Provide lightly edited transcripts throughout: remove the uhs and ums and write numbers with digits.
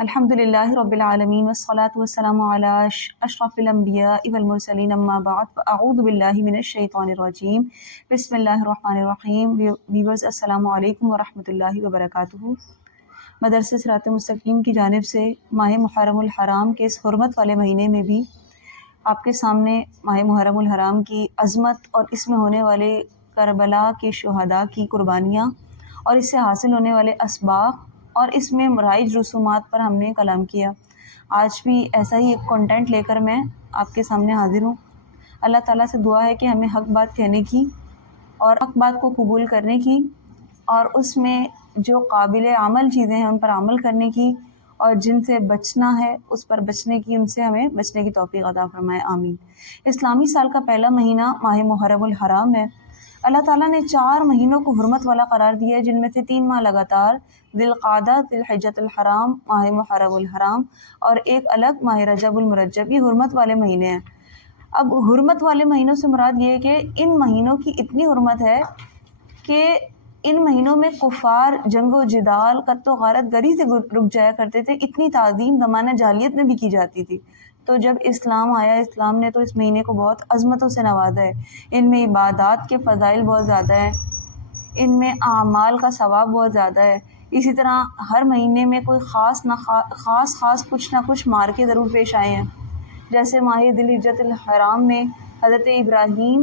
الحمد للہ رب العالمین والصلاة والسلام علی اشرف الانبیاء والمرسلین اما بعد فاعوذ باللہ من الشیطان الرجیم بسم اللہ الرحمن الرحیم۔ ویورز السلام علیکم ورحمۃ اللہ وبرکاتہ۔ مدرسہ صراط مستقیم کی جانب سے ماہ محرم الحرام کے اس حرمت والے مہینے میں بھی آپ کے سامنے ماہ محرم الحرام کی عظمت اور اس میں ہونے والے کربلا کے شہداء کی قربانیاں اور اس سے حاصل ہونے والے اسباق اور اس میں رائج رسومات پر ہم نے کلام کیا۔ آج بھی ایسا ہی ایک کنٹینٹ لے کر میں آپ کے سامنے حاضر ہوں۔ اللہ تعالیٰ سے دعا ہے کہ ہمیں حق بات کہنے کی اور حق بات کو قبول کرنے کی اور اس میں جو قابل عمل چیزیں ہیں ان پر عمل کرنے کی اور جن سے بچنا ہے اس پر بچنے کی، ان سے ہمیں بچنے کی توفیق عطا فرمائے، آمین۔ اسلامی سال کا پہلا مہینہ ماہ محرم الحرام ہے۔ اللہ تعالیٰ نے 4 مہینوں کو حرمت والا قرار دیا ہے، جن میں سے 3 ماہ لگاتار ذی القعدہ، ذی الحجۃ الحرام، ماہ محرم الحرام اور ایک الگ ماہ رجب المرجب، یہ حرمت والے مہینے ہیں۔ اب حرمت والے مہینوں سے مراد یہ ہے کہ ان مہینوں کی اتنی حرمت ہے کہ ان مہینوں میں کفار جنگ و جدال، قتل و غارت گری سے رک جایا کرتے تھے، اتنی تعظیم زمانہ جاہلیت میں بھی کی جاتی تھی۔ تو جب اسلام آیا، اسلام نے تو اس مہینے کو بہت عظمتوں سے نوازا ہے۔ ان میں عبادات کے فضائل بہت زیادہ ہیں، ان میں اعمال کا ثواب بہت زیادہ ہے۔ اسی طرح ہر مہینے میں کوئی خاص کچھ نہ کچھ مارکے ضرور پیش آئے ہیں۔ جیسے ماہ ذی الحجۃ الحرام میں حضرت ابراہیم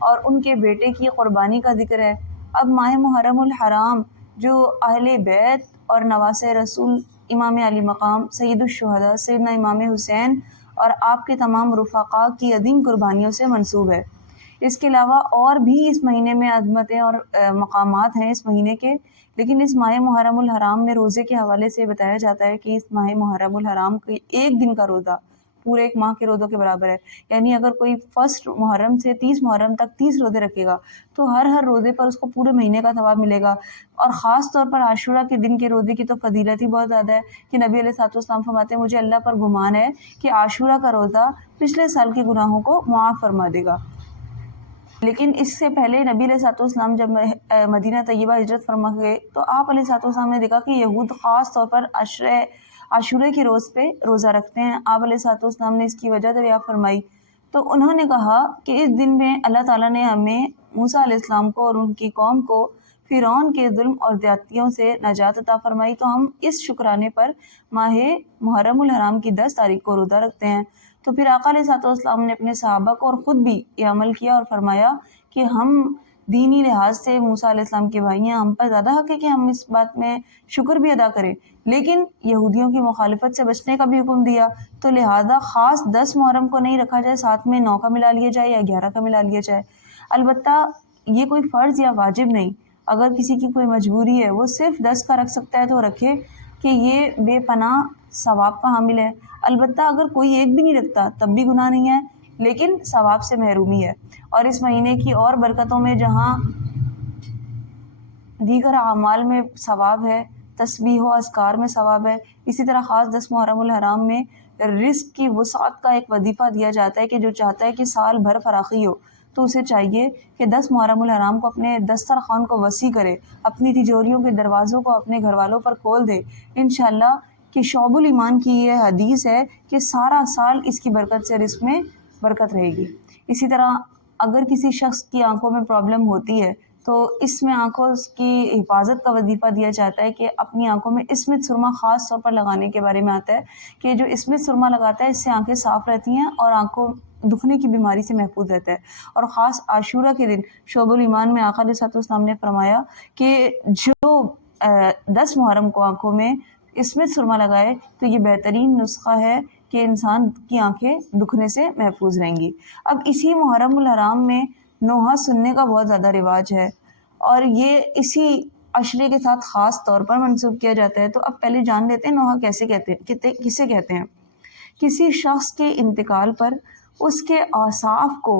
اور ان کے بیٹے کی قربانی کا ذکر ہے۔ اب ماہ محرم الحرام جو اہل بیت اور نواسہ رسول امام علی مقام سید الشہداء سیدنا امام حسین اور آپ کے تمام رفقاء کی عظیم قربانیوں سے منسوب ہے۔ اس کے علاوہ اور بھی اس مہینے میں عظمتیں اور مقامات ہیں اس مہینے کے، لیکن اس ماہ محرم الحرام میں روزے کے حوالے سے بتایا جاتا ہے کہ اس ماہ محرم الحرام کے ایک دن کا روزہ پورے ایک ماہ کے روزوں کے برابر ہے۔ یعنی اگر کوئی 1 محرم سے 30 محرم تک 30 روزے رکھے گا تو ہر روزے پر اس کو پورے مہینے کا ثواب ملے گا۔ اور خاص طور پر عاشورہ کے دن کے روزے کی تو فضیلت ہی بہت زیادہ ہے کہ نبی علیہ الصلوۃ والسلام فرماتے ہیں مجھے اللہ پر گمان ہے کہ عاشورہ کا روزہ پچھلے سال کے گناہوں کو معاف فرما دے گا۔ لیکن اس سے پہلے نبی علیہ الصلوۃ والسلام جب مدینہ طیبہ ہجرت فرما گئے تو آپ علیہ الصلوۃ والسلام نے دیکھا کہ یہود خاص طور پر عاشورے کے روز پہ روزہ رکھتے ہیں۔ آپ علیہ الصلوۃ والسلام نے اس کی وجہ دریافت فرمائی تو انہوں نے کہا کہ اس دن میں اللہ تعالیٰ نے ہمیں موسیٰ علیہ السلام کو اور ان کی قوم کو فرعون کے ظلم اور زیادتیوں سے نجات عطا فرمائی، تو ہم اس شکرانے پر ماہ محرم الحرام کی 10 تاریخ کو روزہ رکھتے ہیں۔ تو پھر آقا علیہ الصلوۃ والسلام نے اپنے صحابہ کو اور خود بھی یہ عمل کیا اور فرمایا کہ ہم دینی لحاظ سے موسیٰ علیہ السلام کے بھائی ہیں، ہم پر زیادہ حق ہے کہ ہم اس بات میں شکر بھی ادا کریں، لیکن یہودیوں کی مخالفت سے بچنے کا بھی حکم دیا، تو لہذا خاص 10 محرم کو نہیں رکھا جائے، ساتھ میں 9 کا ملا لیا جائے یا 11 کا ملا لیا جائے۔ البتہ یہ کوئی فرض یا واجب نہیں، اگر کسی کی کوئی مجبوری ہے وہ صرف 10 کا رکھ سکتا ہے تو رکھے کہ یہ بے پناہ ثواب کا حامل ہے۔ البتہ اگر کوئی ایک بھی نہیں رکھتا تب بھی گناہ نہیں ہے، لیکن ثواب سے محرومی ہے۔ اور اس مہینے کی اور برکتوں میں جہاں دیگر اعمال میں ثواب ہے، تسبیح و اذکار میں ثواب ہے، اسی طرح خاص 10 محرم الحرام میں رزق کی وسعت کا ایک وظیفہ دیا جاتا ہے کہ جو چاہتا ہے کہ سال بھر فراخی ہو تو اسے چاہیے کہ 10 محرم الحرام کو اپنے دسترخوان کو وسیع کرے، اپنی تجوریوں کے دروازوں کو اپنے گھر والوں پر کھول دے۔ انشاءاللہ کہ شعب الایمان کی یہ حدیث ہے کہ سارا سال اس کی برکت سے رزق میں برکت رہے گی۔ اسی طرح اگر کسی شخص کی آنکھوں میں پرابلم ہوتی ہے تو اس میں آنکھوں کی حفاظت کا وظیفہ دیا جاتا ہے کہ اپنی آنکھوں میں اسمت سرما خاص طور پر لگانے کے بارے میں آتا ہے کہ جو اسمت سرما لگاتا ہے اس سے آنکھیں صاف رہتی ہیں اور آنکھوں دکھنے کی بیماری سے محفوظ رہتا ہے۔ اور خاص عاشورہ کے دن شعب الایمان میں آقا علیہ الصلوۃ والسلام نے فرمایا کہ جو 10 محرم کو آنکھوں میں اسمت سرما لگائے تو یہ بہترین نسخہ ہے کہ انسان کی آنکھیں دکھنے سے محفوظ رہیں گی۔ اب اسی محرم الحرام میں نوحہ سننے کا بہت زیادہ رواج ہے اور یہ اسی عشرے کے ساتھ خاص طور پر منسوب کیا جاتا ہے۔ تو اب پہلے جان لیتے ہیں نوحہ کسے کہتے ہیں۔ کسی شخص کے انتقال پر اس کے اوصاف کو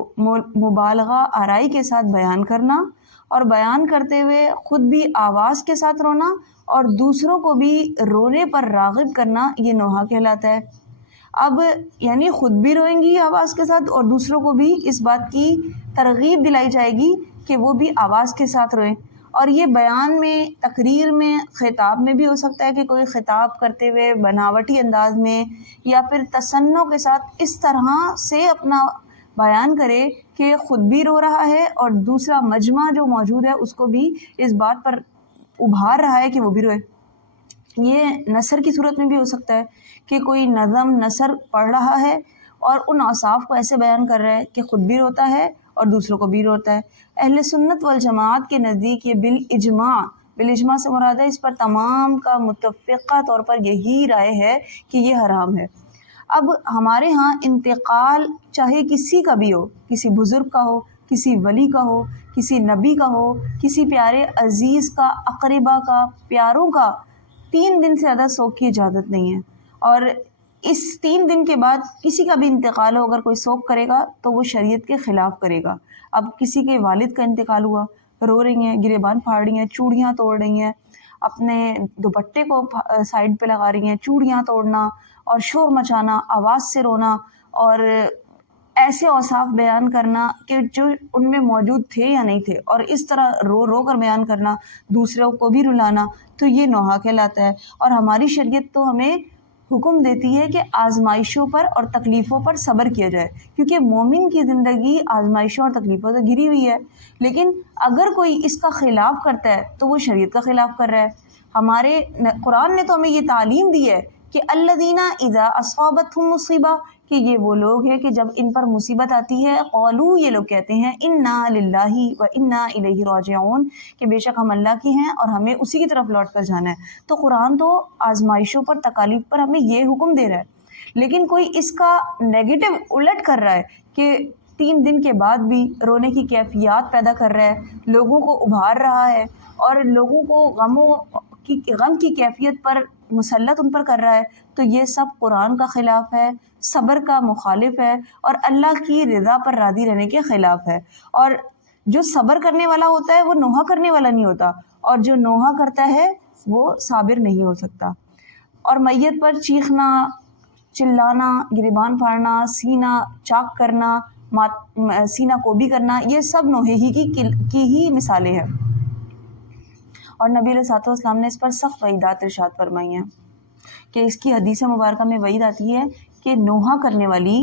مبالغہ آرائی کے ساتھ بیان کرنا اور بیان کرتے ہوئے خود بھی آواز کے ساتھ رونا اور دوسروں کو بھی رونے پر راغب کرنا، یہ نوحہ کہلاتا ہے۔ اب یعنی خود بھی روئیں گی آواز کے ساتھ اور دوسروں کو بھی اس بات کی ترغیب دلائی جائے گی کہ وہ بھی آواز کے ساتھ روئیں۔ اور یہ بیان میں، تقریر میں، خطاب میں بھی ہو سکتا ہے کہ کوئی خطاب کرتے ہوئے بناوٹی انداز میں یا پھر تصنع کے ساتھ اس طرح سے اپنا بیان کرے کہ خود بھی رو رہا ہے اور دوسرا مجمع جو موجود ہے اس کو بھی اس بات پر ابھار رہا ہے کہ وہ بھی روئے۔ یہ نثر کی صورت میں بھی ہو سکتا ہے کہ کوئی نظم نثر پڑھ رہا ہے اور ان اوصاف کو ایسے بیان کر رہا ہے کہ خود بھی روتا ہے اور دوسروں کو بھی روتا ہے۔ اہل سنت والجماعت کے نزدیک یہ بالاجماع سے مراد ہے، اس پر تمام کا متفقہ طور پر یہی رائے ہے کہ یہ حرام ہے۔ اب ہمارے ہاں انتقال چاہے کسی کا بھی ہو، کسی بزرگ کا ہو، کسی ولی کا ہو، کسی نبی کا ہو، کسی پیارے عزیز کا، اقربا کا، پیاروں کا، 3 دن سے زیادہ سوگ کی اجازت نہیں ہے۔ اور اس 3 دن کے بعد کسی کا بھی انتقال ہو، اگر کوئی سوگ کرے گا تو وہ شریعت کے خلاف کرے گا۔ اب کسی کے والد کا انتقال ہوا، رو رہی ہیں، گریبان پھاڑ رہی ہیں، چوڑیاں توڑ رہی ہیں، اپنے دوپٹے کو سائڈ پہ لگا رہی ہیں، چوڑیاں توڑنا اور شور مچانا، آواز سے رونا اور ایسے اوصاف بیان کرنا کہ جو ان میں موجود تھے یا نہیں تھے، اور اس طرح رو رو کر بیان کرنا، دوسروں کو بھی رلانا، تو یہ نوحہ کہلاتا ہے۔ اور ہماری شریعت تو ہمیں حکم دیتی ہے کہ آزمائشوں پر اور تکلیفوں پر صبر کیا جائے، کیونکہ مومن کی زندگی آزمائشوں اور تکلیفوں سے گھری ہوئی ہے۔ لیکن اگر کوئی اس کا خلاف کرتا ہے تو وہ شریعت کا خلاف کر رہا ہے۔ ہمارے قرآن نے تو ہمیں یہ تعلیم دی ہے کہ الذین اذا اصابتہم مصیبہ، کہ یہ وہ لوگ ہیں کہ جب ان پر مصیبت آتی ہے، قالوا، یہ لوگ کہتے ہیں، انا للہ و انا الیہ راجعون، کہ بے شک ہم اللہ کے ہیں اور ہمیں اسی کی طرف لوٹ کر جانا ہے۔ تو قرآن تو آزمائشوں پر، تکالیف پر ہمیں یہ حکم دے رہا ہے، لیکن کوئی اس کا نیگیٹو الٹ کر رہا ہے کہ 3 دن کے بعد بھی رونے کی کیفیات پیدا کر رہا ہے، لوگوں کو ابھار رہا ہے اور لوگوں کو غم کی کیفیت پر مسلط ان پر کر رہا ہے، تو یہ سب قرآن کا خلاف ہے، صبر کا مخالف ہے اور اللہ کی رضا پر راضی رہنے کے خلاف ہے۔ اور جو صبر کرنے والا ہوتا ہے وہ نوحہ کرنے والا نہیں ہوتا، اور جو نوحہ کرتا ہے وہ صابر نہیں ہو سکتا۔ اور میت پر چیخنا، چلانا، گریبان پھاڑنا، سینہ چاک کرنا، سینہ کوبی کرنا، یہ سب نوحے ہی کی ہی مثالیں ہیں، اور نبی علیہ الصلوۃ والسلام نے اس پر سخت وعیدات ارشاد فرمائی ہیں کہ اس کی حدیث مبارکہ میں وعید آتی ہے کہ نوحہ کرنے والی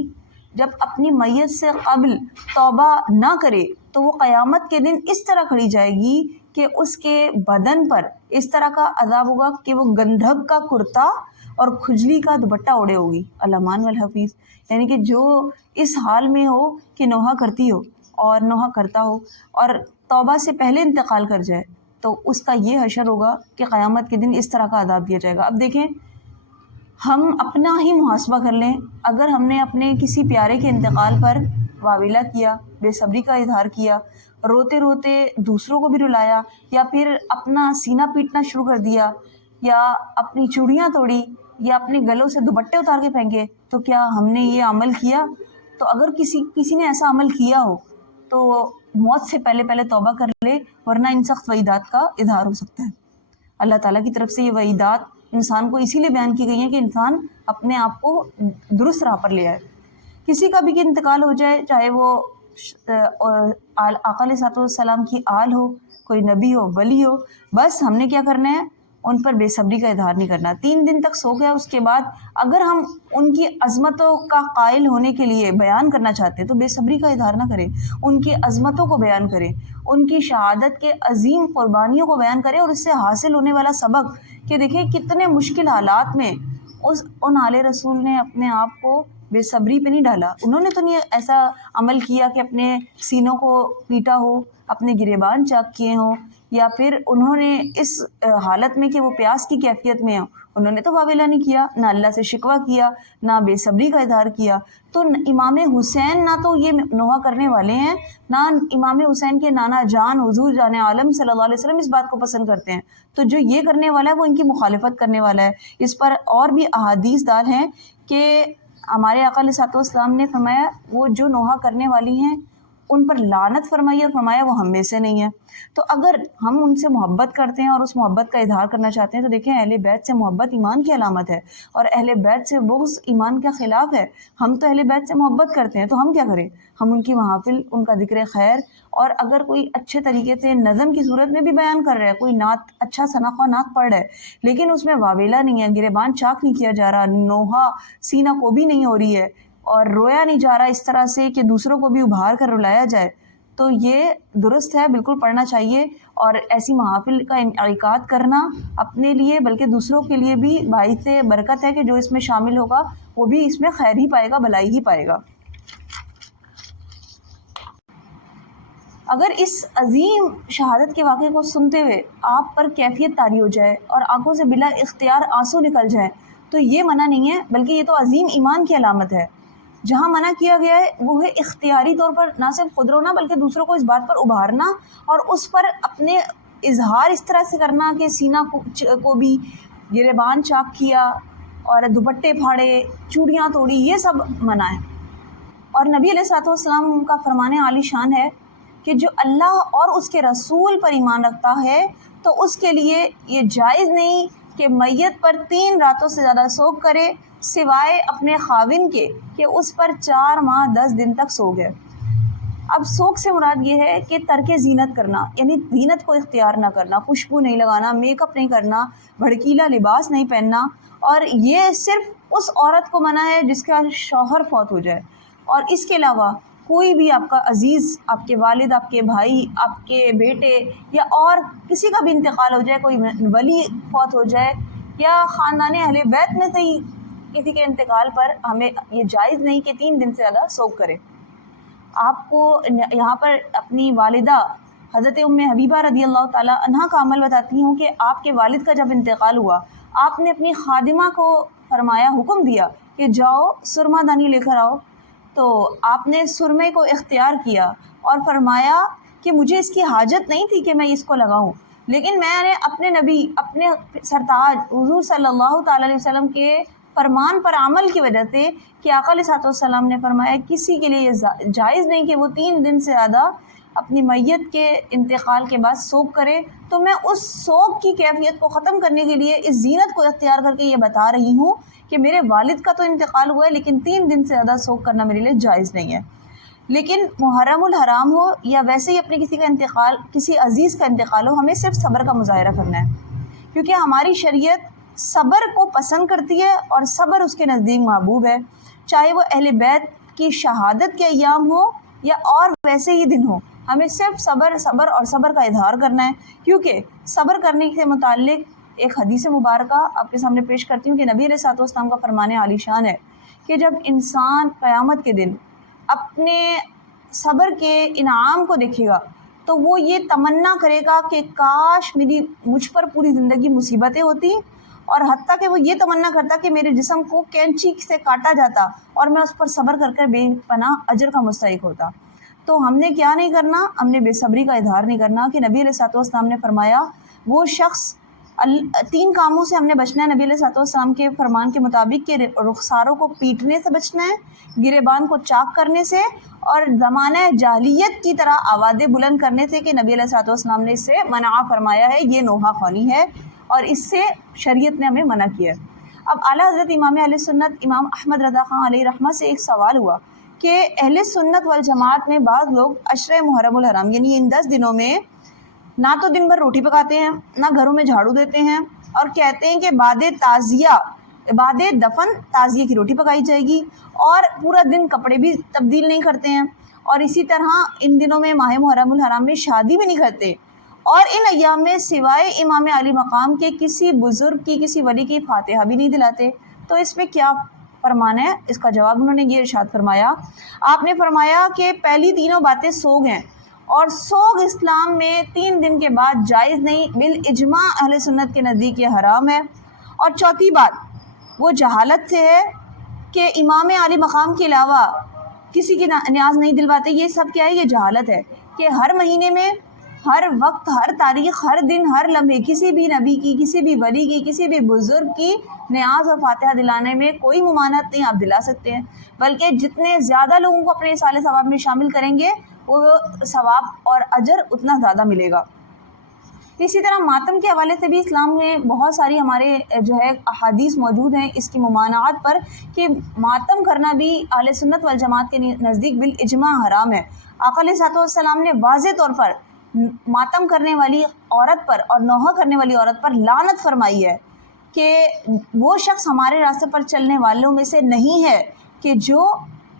جب اپنی میت سے قبل توبہ نہ کرے تو وہ قیامت کے دن اس طرح کھڑی جائے گی کہ اس کے بدن پر اس طرح کا عذاب ہوگا کہ وہ گندھک کا کرتا اور کھجلی کا دوپٹہ اوڑے ہوگی۔ الامان والحفیظ، یعنی کہ جو اس حال میں ہو کہ نوحہ کرتی ہو اور نوحہ کرتا ہو اور توبہ سے پہلے انتقال کر جائے تو اس کا یہ حشر ہوگا کہ قیامت کے دن اس طرح کا عذاب دیا جائے گا۔ اب دیکھیں، ہم اپنا ہی محاسبہ کر لیں، اگر ہم نے اپنے کسی پیارے کے انتقال پر واویلا کیا، بے صبری کا اظہار کیا، روتے روتے دوسروں کو بھی رلایا، یا پھر اپنا سینہ پیٹنا شروع کر دیا، یا اپنی چوڑیاں توڑی، یا اپنے گلوں سے دوپٹے اتار کے پھینکے، تو کیا ہم نے یہ عمل کیا؟ تو اگر کسی نے ایسا عمل کیا ہو تو موت سے پہلے توبہ کر لے، ورنہ ان سخت وعیدات کا اظہار ہو سکتا ہے۔ اللہ تعالیٰ کی طرف سے یہ وعیدات انسان کو اسی لیے بیان کی گئی ہیں کہ انسان اپنے آپ کو درست راہ پر لے آئے۔ کسی کا بھی کہ انتقال ہو جائے، چاہے وہ آقا علیہ السلام کی آل ہو، کوئی نبی ہو، ولی ہو، بس ہم نے کیا کرنا ہے؟ ان پر بے صبری کا اظہار نہیں کرنا۔ 3 دن تک سو گیا، اس کے بعد اگر ہم ان کی عظمتوں کا قائل ہونے کے لیے بیان کرنا چاہتے ہیں تو بے صبری کا اظہار نہ کریں، ان کی عظمتوں کو بیان کریں، ان کی شہادت کے عظیم قربانیوں کو بیان کریں، اور اس سے حاصل ہونے والا سبق کہ دیکھیں کتنے مشکل حالات میں ان آل رسول نے اپنے آپ کو بے صبری پہ نہیں ڈالا۔ انہوں نے تو نہیں ایسا عمل کیا کہ اپنے سینوں کو پیٹا ہو، اپنے گریبان چاک کیے ہوں، یا پھر انہوں نے اس حالت میں کہ وہ پیاس کی کیفیت میں ہوں، انہوں نے تو واویلا نہیں کیا، نہ اللہ سے شکوہ کیا، نہ بے صبری کا اظہار کیا۔ تو امام حسین نہ تو یہ نوحہ کرنے والے ہیں، نہ امام حسین کے نانا جان حضور جان عالم صلی اللہ علیہ وسلم اس بات کو پسند کرتے ہیں۔ تو جو یہ کرنے والا ہے وہ ان کی مخالفت کرنے والا ہے۔ اس پر اور بھی احادیث دال ہیں کہ ہمارے آقا علیہ الصلوۃ والسلام نے فرمایا وہ جو نوحہ کرنے والی ہیں ان پر لعنت فرمائی، اور فرمایا وہ ہم میں سے نہیں ہے۔ تو اگر ہم ان سے محبت کرتے ہیں اور اس محبت کا اظہار کرنا چاہتے ہیں تو دیکھیں اہل بیت سے محبت ایمان کی علامت ہے، اور اہل بیت سے بغض ایمان کا خلاف ہے۔ ہم تو اہل بیت سے محبت کرتے ہیں تو ہم کیا کریں؟ ہم ان کی محافل، ان کا ذکر خیر اور اگر کوئی اچھے طریقے سے نظم کی صورت میں بھی بیان کر رہا ہے، کوئی نعت اچھا ثنا نعت پڑھ رہا ہے لیکن اس میں واویلا نہیں ہے، گریبان چاک نہیں کیا جا رہا، نوحہ سینہ کو بھی نہیں ہو رہی ہے، اور رویا نہیں جا رہا اس طرح سے کہ دوسروں کو بھی ابھار کر رلایا جائے، تو یہ درست ہے، بالکل پڑھنا چاہیے۔ اور ایسی محافل کا انعقاد کرنا اپنے لیے بلکہ دوسروں کے لیے بھی باعث برکت ہے کہ جو اس میں شامل ہوگا وہ بھی اس میں خیر ہی پائے گا، بھلائی ہی پائے گا۔ اگر اس عظیم شہادت کے واقعے کو سنتے ہوئے آپ پر کیفیت طاری ہو جائے اور آنکھوں سے بلا اختیار آنسو نکل جائیں تو یہ منع نہیں ہے، بلکہ یہ تو عظیم ایمان کی علامت ہے۔ جہاں منع کیا گیا ہے وہ ہے اختیاری طور پر نہ صرف خود رونا بلکہ دوسروں کو اس بات پر ابھارنا اور اس پر اپنے اظہار اس طرح سے کرنا کہ سینہ کو بھی گریبان چاک کیا اور دوپٹے پھاڑے، چوڑیاں توڑی، یہ سب منع ہے۔ اور نبی علیہ الصلوۃ والسلام کا فرمان عالی شان ہے کہ جو اللہ اور اس کے رسول پر ایمان رکھتا ہے تو اس کے لیے یہ جائز نہیں کہ میت پر 3 راتوں سے زیادہ سوگ کرے سوائے اپنے خاوند کے کہ اس پر 4 ماہ 10 دن تک سوگ ہے۔ اب سوگ سے مراد یہ ہے کہ ترک زینت کرنا، یعنی زینت کو اختیار نہ کرنا، خوشبو نہیں لگانا، میک اپ نہیں کرنا، بھڑکیلا لباس نہیں پہننا، اور یہ صرف اس عورت کو منع ہے جس کا شوہر فوت ہو جائے۔ اور اس کے علاوہ کوئی بھی آپ کا عزیز، آپ کے والد، آپ کے بھائی، آپ کے بیٹے یا اور کسی کا بھی انتقال ہو جائے، کوئی ولی فوت ہو جائے یا خاندان اہل بیت میں سے ہی کسی کے انتقال پر ہمیں یہ جائز نہیں کہ 3 دن سے زیادہ سوگ کرے۔ آپ کو یہاں پر اپنی والدہ حضرت ام حبیبہ رضی اللہ تعالیٰ عنہ کا عمل بتاتی ہوں کہ آپ کے والد کا جب انتقال ہوا آپ نے اپنی خادمہ کو فرمایا، حکم دیا کہ جاؤ سرما دانی لے کر آؤ، تو آپ نے سرمے کو اختیار کیا اور فرمایا کہ مجھے اس کی حاجت نہیں تھی کہ میں اس کو لگاؤں، لیکن میں نے اپنے نبی، اپنے سرتاج حضور صلی اللہ تعالیٰ علیہ وسلم کے فرمان پر عمل کی وجہ سے کہ آقا علیہ السلام نے فرمایا کسی کے لیے یہ جائز نہیں کہ وہ 3 دن سے زیادہ اپنی میت کے انتقال کے بعد سوگ کرے، تو میں اس سوگ کی کیفیت کو ختم کرنے کے لیے اس زینت کو اختیار کر کے یہ بتا رہی ہوں کہ میرے والد کا تو انتقال ہوا ہے لیکن 3 دن سے زیادہ سوگ کرنا میرے لیے جائز نہیں ہے۔ لیکن محرم الحرام ہو یا ویسے ہی اپنے کسی کا انتقال، کسی عزیز کا انتقال ہو، ہمیں صرف صبر کا مظاہرہ کرنا ہے، کیونکہ ہماری شریعت صبر کو پسند کرتی ہے اور صبر اس کے نزدیک محبوب ہے، چاہے وہ اہل بیت کی شہادت کے ایام ہو یا اور ویسے ہی دن ہو، ہمیں صرف صبر اور صبر کا اظہار کرنا ہے۔ کیونکہ صبر کرنے سے متعلق ایک حدیث مبارکہ آپ کے سامنے پیش کرتی ہوں کہ نبی علیہ الصلوۃ والسلام کا فرمان عالی شان ہے کہ جب انسان قیامت کے دن اپنے صبر کے انعام کو دیکھے گا تو وہ یہ تمنا کرے گا کہ کاش مجھ پر پوری زندگی مصیبتیں ہوتی، اور حتیٰ کہ وہ یہ تمنا کرتا کہ میرے جسم کو کینچی سے کاٹا جاتا اور میں اس پر صبر کر کر بے پناہ اجر کا مستحق ہوتا۔ تو ہم نے کیا نہیں کرنا، ہم نے بے صبری کا اظہار نہیں کرنا کہ نبی علیہ الصلوۃ والسلام نے فرمایا وہ شخص 3 کاموں سے ہم نے بچنا ہے نبی علیہ الصلوۃ والسلام کے فرمان کے مطابق کہ رخساروں کو پیٹنے سے بچنا ہے، گریبان کو چاک کرنے سے، اور زمانہ جاہلیت کی طرح آوازیں بلند کرنے سے کہ نبی علیہ الصلوۃ والسلام نے اس سے منع فرمایا ہے، یہ نوحہ خوانی ہے اور اس سے شریعت نے ہمیں منع کیا ہے۔ اب اعلیٰ حضرت امام اہل سنت امام احمد رضا خان علیہ رحمہ سے ایک سوال ہوا کہ اہل سنت والجماعت میں بعض لوگ عشرہ محرم الحرام یعنی ان 10 دنوں میں نہ تو دن بھر روٹی پکاتے ہیں، نہ گھروں میں جھاڑو دیتے ہیں، اور کہتے ہیں کہ بعد دفن تعزیہ کی روٹی پکائی جائے گی، اور پورا دن کپڑے بھی تبدیل نہیں کرتے ہیں، اور اسی طرح ان دنوں میں ماہ محرم الحرام میں شادی بھی نہیں کرتے، اور ان ایام میں سوائے امام علی مقام کے کسی بزرگ کی، کسی ولی کی فاتحہ بھی نہیں دلاتے۔ تو اس میں کیا فرمان ہے؟ اس کا جواب انہوں نے یہ ارشاد فرمایا، آپ نے فرمایا کہ پہلی تینوں باتیں سوگ ہیں، اور سوگ اسلام میں 3 دن کے بعد جائز نہیں، بالاجماع اہل سنت کے نزدیک یہ حرام ہے۔ اور چوتھی بات وہ جہالت سے ہے کہ امام علی مقام کے علاوہ کسی کی نیاز نہیں دلواتے، یہ سب کیا ہے؟ یہ جہالت ہے کہ ہر مہینے میں، ہر وقت، ہر تاریخ، ہر دن، ہر لمحے کسی بھی نبی کی، کسی بھی ولی کی، کسی بھی بزرگ کی نیاز اور فاتحہ دلانے میں کوئی ممانعت نہیں، آپ دلا سکتے ہیں، بلکہ جتنے زیادہ لوگوں کو اپنے اِیصال ثواب میں شامل کریں گے وہ ثواب اور اجر اتنا زیادہ ملے گا۔ اسی طرح ماتم کے حوالے سے بھی اسلام میں بہت ساری ہمارے جو ہے احادیث موجود ہیں اس کی ممانعات پر، کہ ماتم کرنا بھی اہل سنت والجماعت کے نزدیک بالاجماع حرام ہے۔ آقا علیہ الصلوۃ والسلام نے واضح طور پر ماتم کرنے والی عورت پر اور نوحہ کرنے والی عورت پر لعنت فرمائی ہے کہ وہ شخص ہمارے راستے پر چلنے والوں میں سے نہیں ہے کہ جو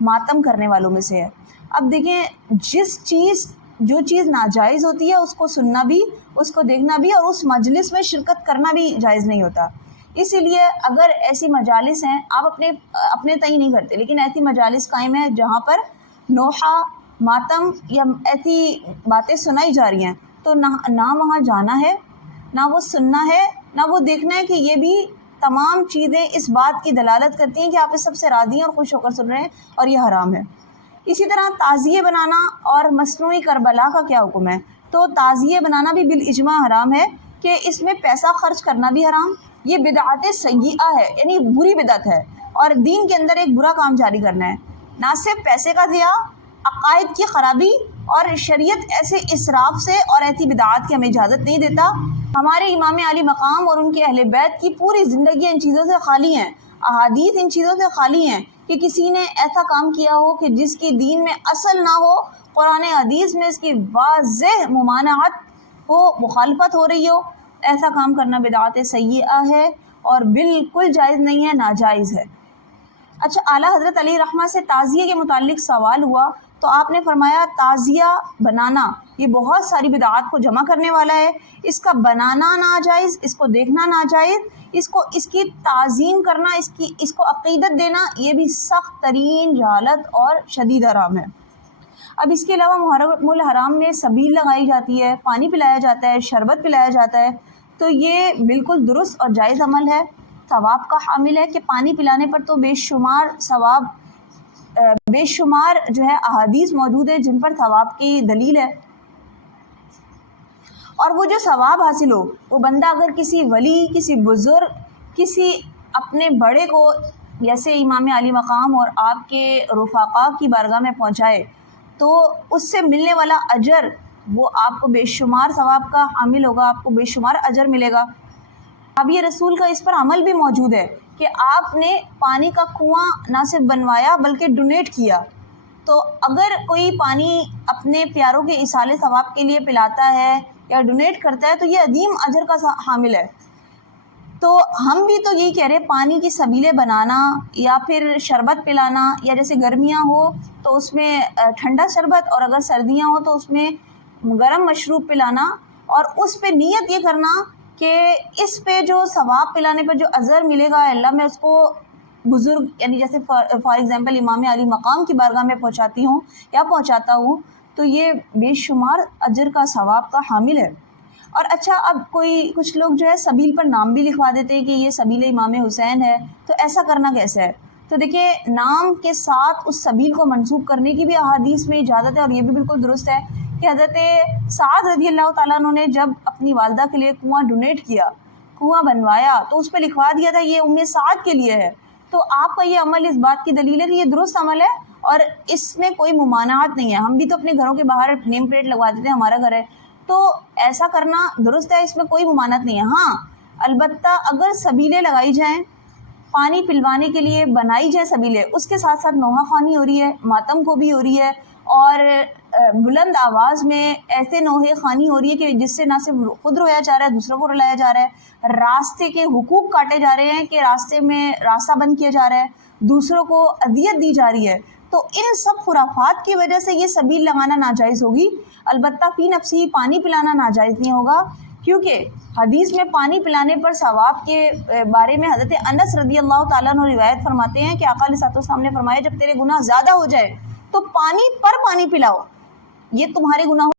ماتم کرنے والوں میں سے ہے۔ اب دیکھیں، جو چیز ناجائز ہوتی ہے اس کو سننا بھی، اس کو دیکھنا بھی، اور اس مجلس میں شرکت کرنا بھی جائز نہیں ہوتا۔ اسی لیے اگر ایسی مجالس ہیں، آپ اپنے تئیں نہیں کرتے، لیکن ایسی مجالس قائم ہیں جہاں پر نوحہ، ماتم یا ایسی باتیں سنائی جا رہی ہیں، تو نہ وہاں جانا ہے، نہ وہ سننا ہے، نہ وہ دیکھنا ہے، کہ یہ بھی تمام چیزیں اس بات کی دلالت کرتی ہیں کہ آپ اس سب سے راضی ہیں اور خوش ہو کر سن رہے ہیں، اور یہ حرام ہے۔ اسی طرح تعزیے بنانا اور مصنوعی کربلا کا کیا حکم ہے؟ تو تعزیے بنانا بھی بالاجماع حرام ہے، کہ اس میں پیسہ خرچ کرنا بھی حرام، یہ بدعت سیئہ ہے، یعنی بری بدعت ہے، اور دین کے اندر ایک برا کام جاری کرنا ہے۔ نہ صرف پیسے کا ضیاع، عقائد کی خرابی، اور شریعت ایسے اسراف سے اور ایسی بدعات کی ہمیں اجازت نہیں دیتا۔ ہمارے امام علی مقام اور ان کے اہل بیت کی پوری زندگی ان چیزوں سے خالی ہیں، احادیث ان چیزوں سے خالی ہیں کہ کسی نے ایسا کام کیا ہو کہ جس کی دین میں اصل نہ ہو، قرآن حدیث میں اس کی واضح ممانعت ہو، مخالفت ہو رہی ہو۔ ایسا کام کرنا بدعت سیئہ ہے اور بالکل جائز نہیں ہے، ناجائز ہے۔ اچھا، اعلیٰ حضرت علیہ رحمہ سے تعزیے کے متعلق سوال ہوا تو آپ نے فرمایا تعزیہ بنانا یہ بہت ساری بدعات کو جمع کرنے والا ہے، اس کا بنانا ناجائز، اس کو دیکھنا ناجائز، اس کی تعظیم کرنا، اس کو عقیدت دینا، یہ بھی سخت ترین جہالت اور شدید حرام ہے۔ اب اس کے علاوہ محرم الحرام میں سبیل لگائی جاتی ہے، پانی پلایا جاتا ہے، شربت پلایا جاتا ہے، تو یہ بالکل درست اور جائز عمل ہے، ثواب کا حامل ہے، کہ پانی پلانے پر تو بے شمار ثواب، بے شمار جو ہے احادیث موجود ہے جن پر ثواب کی دلیل ہے۔ اور وہ جو ثواب حاصل ہو، وہ بندہ اگر کسی ولی، کسی بزرگ، کسی اپنے بڑے کو، جیسے امام علی مقام اور آپ کے رفقا کی بارگاہ میں پہنچائے، تو اس سے ملنے والا اجر وہ آپ کو بے شمار ثواب کا حامل ہوگا، آپ کو بے شمار اجر ملے گا۔ اب یہ رسول کا اس پر عمل بھی موجود ہے کہ آپ نے پانی کا کنواں نہ صرف بنوایا بلکہ ڈونیٹ کیا۔ تو اگر کوئی پانی اپنے پیاروں کے ایصال ثواب کے لیے پلاتا ہے یا ڈونیٹ کرتا ہے تو یہ عظیم اجر کا حامل ہے۔ تو ہم بھی تو یہی کہہ رہے ہیں، پانی کی سبیلیں بنانا یا پھر شربت پلانا، یا جیسے گرمیاں ہو تو اس میں ٹھنڈا شربت، اور اگر سردیاں ہو تو اس میں گرم مشروب پلانا، اور اس پہ نیت یہ کرنا کہ اس پہ جو ثواب پلانے پر جو اجر ملے گا اللہ میں اس کو بزرگ، یعنی جیسے فار ایگزامپل امام علی مقام کی بارگاہ میں پہنچاتی ہوں یا پہنچاتا ہوں، تو یہ بے شمار اجر کا ثواب کا حامل ہے۔ اور اچھا، اب کچھ لوگ جو ہے سبیل پر نام بھی لکھوا دیتے ہیں کہ یہ سبیل امام حسین ہے، تو ایسا کرنا کیسا ہے؟ تو دیکھیں، نام کے ساتھ اس سبیل کو منسوب کرنے کی بھی احادیث میں اجازت ہے، اور یہ بھی بالکل درست ہے کہ حضرت سعد رضی اللہ تعالیٰ عنہ نے جب اپنی والدہ کے لیے کنواں ڈونیٹ کیا، کنواں بنوایا، تو اس پہ لکھوا دیا تھا یہ ام سعد کے لیے ہے۔ تو آپ کا یہ عمل اس بات کی دلیل ہے کہ یہ درست عمل ہے اور اس میں کوئی ممانعت نہیں ہے۔ ہم بھی تو اپنے گھروں کے باہر نیم پلیٹ لگوا دیتے ہیں، ہمارا گھر ہے، تو ایسا کرنا درست ہے، اس میں کوئی ممانعت نہیں ہے۔ ہاں، البتہ اگر سبیلیں لگائی جائیں، پانی پلوانے کے لیے بنائی جائیں سبیلیں، اس کے ساتھ ساتھ نوحہ خوانی ہو رہی ہے، ماتم کو بھی ہو رہی ہے، اور بلند آواز میں ایسے نوحے خوانی ہو رہی ہے کہ جس سے نہ صرف خود رویا جا رہا ہے، دوسروں کو رلایا جا رہا ہے، راستے کے حقوق کاٹے جا رہے ہیں کہ راستے میں راستہ بند کیا جا رہا ہے، دوسروں کو اذیت دی جا رہی ہے، تو ان سب خرافات کی وجہ سے یہ سبیل لگانا ناجائز ہوگی۔ البتہ فی نفسی پانی پلانا ناجائز نہیں ہوگا، کیونکہ حدیث میں پانی پلانے پر ثواب کے بارے میں حضرت انس رضی اللہ تعالیٰ عنہ روایت فرماتے ہیں کہ آقا علیہ الصلوۃ والسلام نے فرمایا، جب تیرے گناہ زیادہ ہو جائے تو پانی پر پانی پلاؤ، یہ تمہارے گناہوں